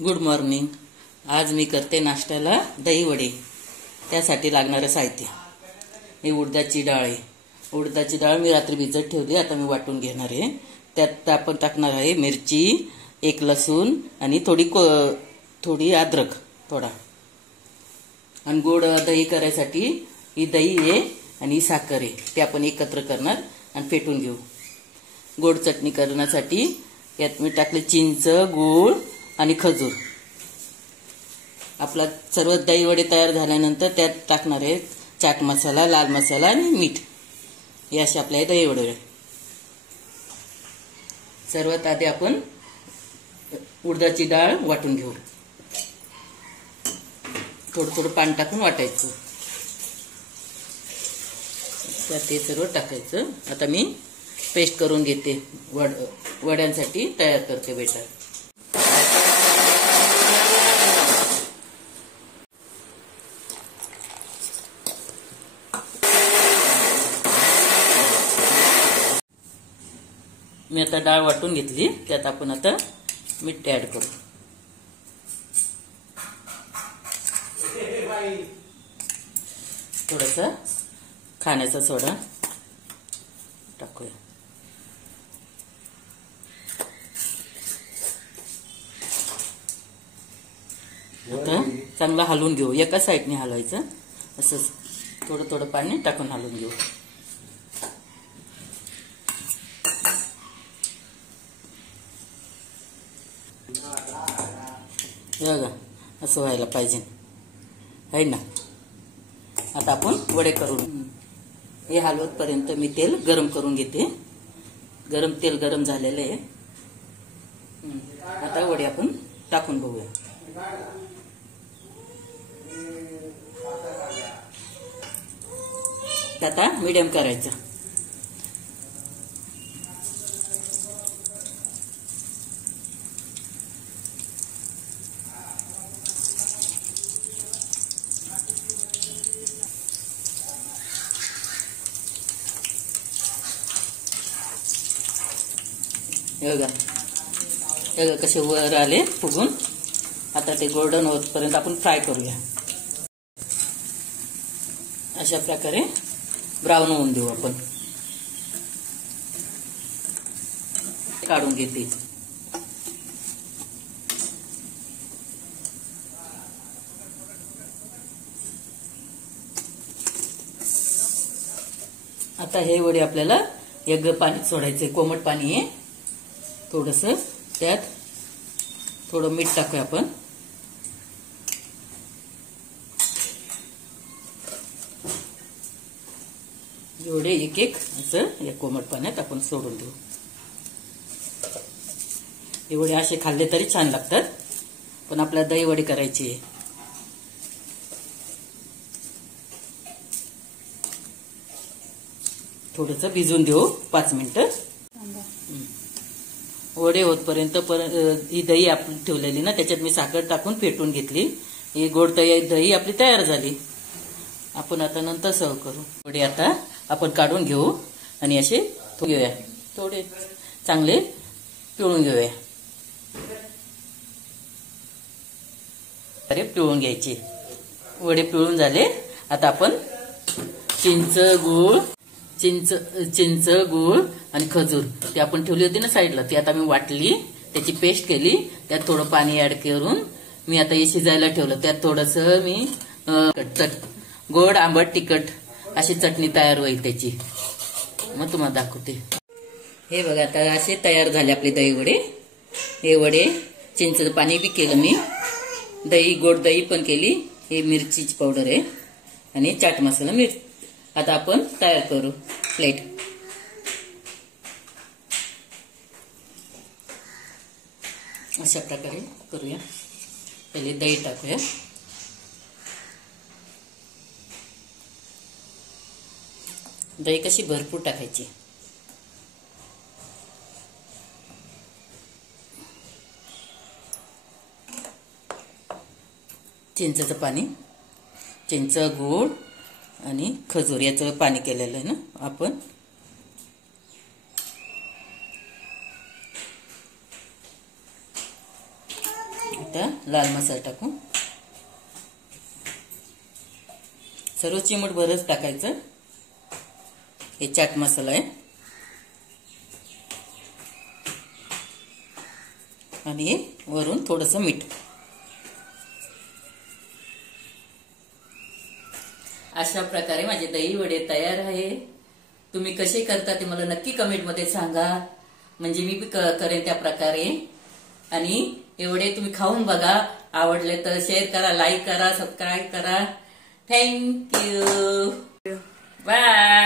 Good morning. आज मी करते नाश्त्याला दही वडे। त्यासाठी लागणारं साहित्य हे उडदाची डाळ आहे। उडदाची डाळ मी रात्री भिजत ठेवली, आता मी वाटून घेणार आहे। त्यात आपण टाकणार आहे मिरची, एक लसूण आणि थोडी अद्रक थोडा, आणि गोड दही करायसाठी ही दही आहे आणि साखर आहे, ते आपण एकत्र करणार आणि फेटून घेऊ। गोड चटणी करण्यासाठी यात मी टाकले चिंच, गूळ आणि खजूर। आपला सर्व दही वडे तयार झाल्यानंतर त्यात टाकणार आहे चाट मसाला, लाल मसाला आणि मीठ। हे असे आपले दही वडे। सर्वात आधी आपण उडदाची डाळ वाटून घेऊ। थोडं थोडं पाणी टाकून वाटायचं, त्यात ते सर्व टाकायचं। आता मी पेस्ट करून घेते, वड्यांसाठी तयार करते बेटर। मी आता डाळ वाटून घेतली, त्यात आपण आता मीठ ऍड करू। थोडासा खाण्याचा सोडा टाकूया। आता चांगलं हलवून घेऊ, एका साईडने हलवायचं, असंच थोडं थोडं पाणी टाकून हलवून घेऊ। बघा असं व्हायला पाहिजे, आहे ना। आता आपण वडे करून हे हलवत पर्यंत मी तेल गरम करून घेते। तेल गरम झालेलं आहे। आता वडे आपण टाकून बघूया। आता मीडियम करायचं। बघा कसे वर आले फुगून। आता ते गोल्डन होतपर्यंत आपण फ्राय करूया। अशा प्रकारे ब्राऊन होऊन देऊ आपण। काढून घेते। आता हे वडे आपल्याला एक पाणी सोडायचे, कोमट पाणी आहे थोडस। त्यात थोडं मीठ टाकूया आपण। एवढे एक एक असं या कोमट पाण्यात आपण सोडून देऊ। एवढे असे खाल्ले तरी छान लागतात, पण आपल्याला दही वडे करायची आहे। थोडस भिजून देऊ 5 मिनिटं। वडे होतपर्यंत ही दही आपण ठेवलेली ना, त्याच्यात मी साखर टाकून फेटून घेतली। ही गोड दही आपली तयार झाली। आपण आता नंतर सर्व करू। वडे आता आपण काढून घेऊ आणि असे घेऊया, थोडे चांगले पिळून घेऊया। अरे पिळून घ्यायचे। वडे पिळून झाले। आता आपण चिंच, गूळ आणि खजूर ते आपण ठेवली होती ना साईडला, ती आता मी वाटली, त्याची पेस्ट केली। त्यात थोडं पाणी ऍड करून मी आता हे शिजायला ठेवलं। त्यात थोडस मी गोड, आंबट, तिखट अशी चटणी तयार होईल त्याची, मग तुम्हाला दाखवते। हे बघा आता असे तयार झाले आपले दही वडे। हे वडे चिंचेचं पाणी बी केलं मी, गोड दही पण केली। हे मिरचीची पावडर आहे आणि चाट मसाला, मिरची। आता आपण तयार करू प्लेट। अशा प्रकारे करूया। पहिले दही टाकूया। दही कशी भरपूर टाकायची। चिंचेचं पाणी, चिंच, गूळ आणि खजूर याचं पाणी केलेलं आहे ना आपण। आता लाल मसाला टाकू. सर्व चिमूट भरच टाकायचं. हे चाट मसाला आहे आणि वरून थोडंसं मीठ. अशा प्रकारे माझे दही वडे तयार आहे. तुम्ही कसे करता ते मला नक्की कमेंटमध्ये सांगा, म्हणजे मी करेन त्या प्रकारे. आणि एवढे तुम्ही खाऊन बघा. आवडले तर शेअर करा, लाईक करा, सबस्क्राईब करा. थँक्यू. बाय.